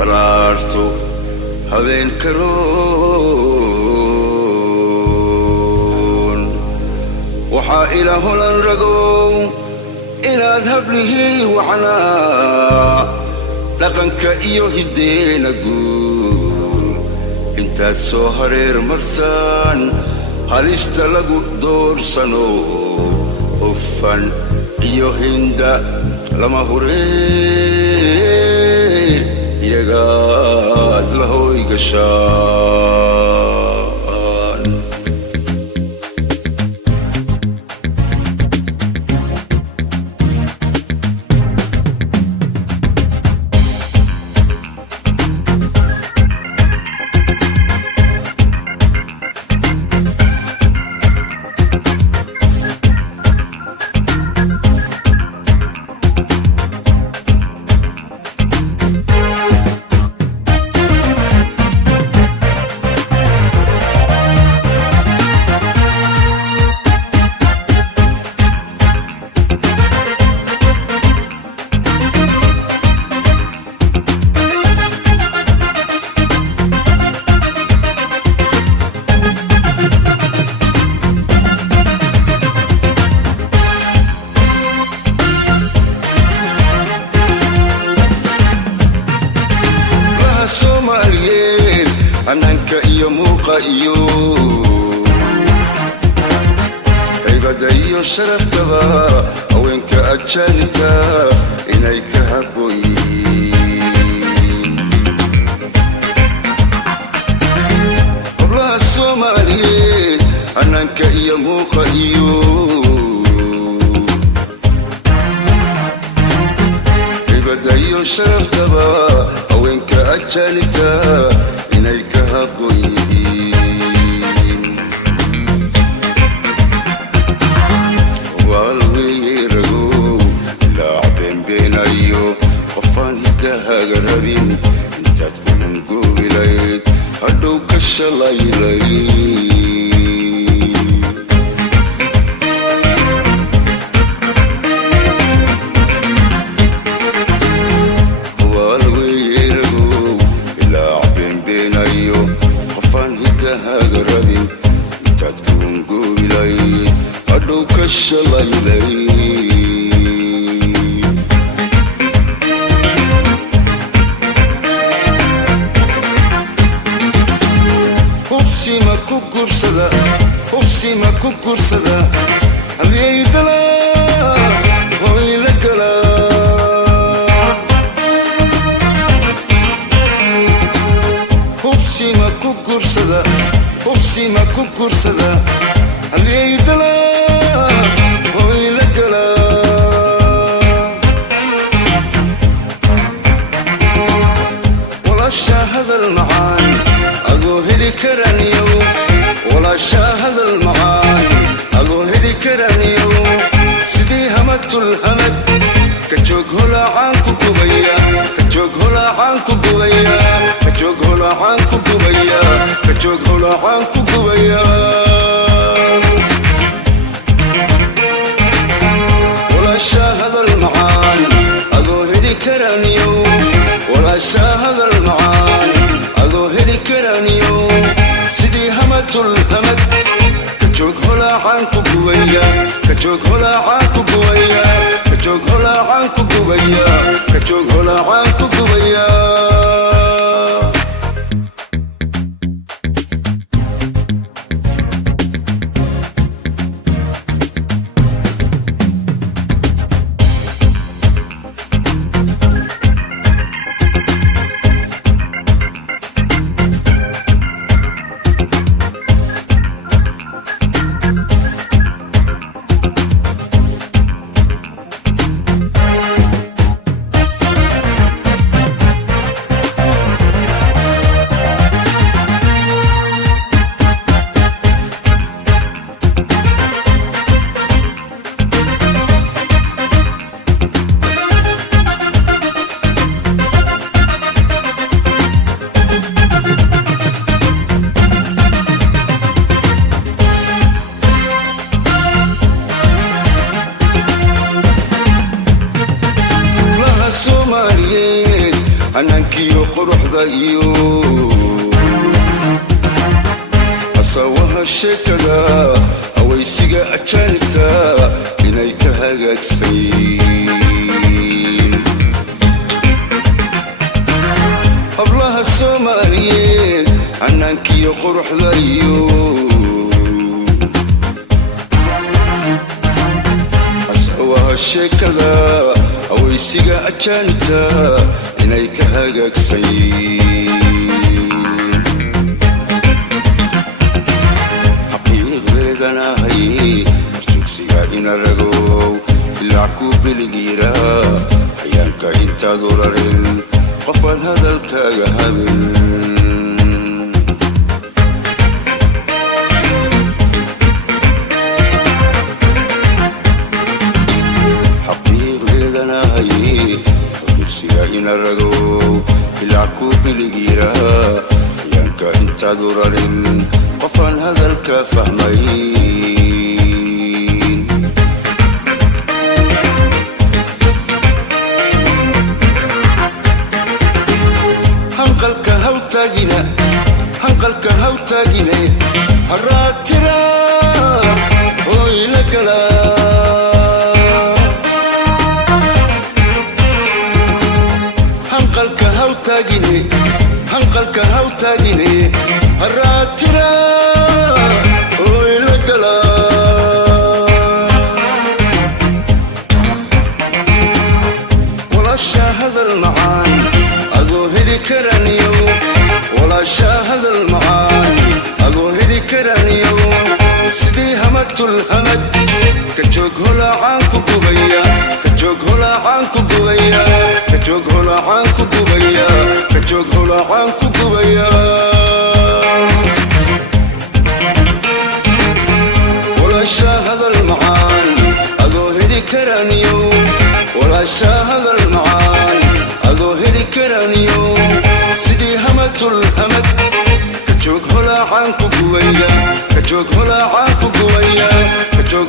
dharaarto habeen karoon waxaa ila holan ragow inaad hablihii wacnaa dhaqanka iyo hideena guur intaad soo hareer marsaan halista lagu doorsano hufan iyo hinda lama huree iyagaad la hoy gashaan أنك يموق عبادة يشرف تبا أو إنك أجانتا إنيك هبوي قبلها الصوماليين أنك يموق عبادة يشرف تبا أو إنك أجانتا إنيك هبوين والويرغو لاعبين بين أيو قفان هداها قربين انت تكون نقوي ليت هدوك الشلايلين hubsi ma ku kursada haliyay dhalaa hooy la galaa hubsi ma ku kursada haliyay dhalaa hooy la galaa walaasha hadal macaan adoo heli karaniyo ولا شاهد المعاني أظهر كرانيو سيدي همت الهمت كجوك هلا عنكو كوبيا كجوك هلا عنكو كوبيا كجوك هلا عنكو كوبيا كجوك هلا عنكو كوبيا ولا شاهد المعاني أظهر كرانيو ولا شاهد المعاني أظهر كرانيو سيدي همت الهمت كجوك هلا عنكو قوية كجوك هلا عنكو قوية كجوك هلا عنكو قوية كجوك هلا عنكو قوية quruxda iyo asawaha sheekada awaysiga ajaanibta inay ka hagaagsayn hablaha Soomaaliyeed hannaankiyo quruxda iyo asawaha sheekada awaysiga ajaanibta inay ka hagaagsayn inaragow ilaa ku biligiira hayaanka intaad urarin qofaad hadalkaaga habin xaqiiqdeedanahay dugsiga inaragow ilaa ku biligiira hayaanka intaad urarin qofaan hadalka fahmay hanqalka hawtaagine haraatira hoyla gala hanqalka hawtaagine haraatira hoyla gala walaasha hadal macaan adoo heli karaniyo walaasha hadal macaan adoo heli karaniyo sidii hamatul hamad ka joog holaacaan ku gubaya ka joog holaacaan ku gubaya ka joog holaacaan ku gubaya ka joog holaacaan ku gubaya walaasha hadal macaan adoo heli karaniyo walaasha hadal macaan adoo heli karaniyo sidii hamatul hamad ka joog holaacaan ku gubaya ka joog holaacaan ku gubaya ka joog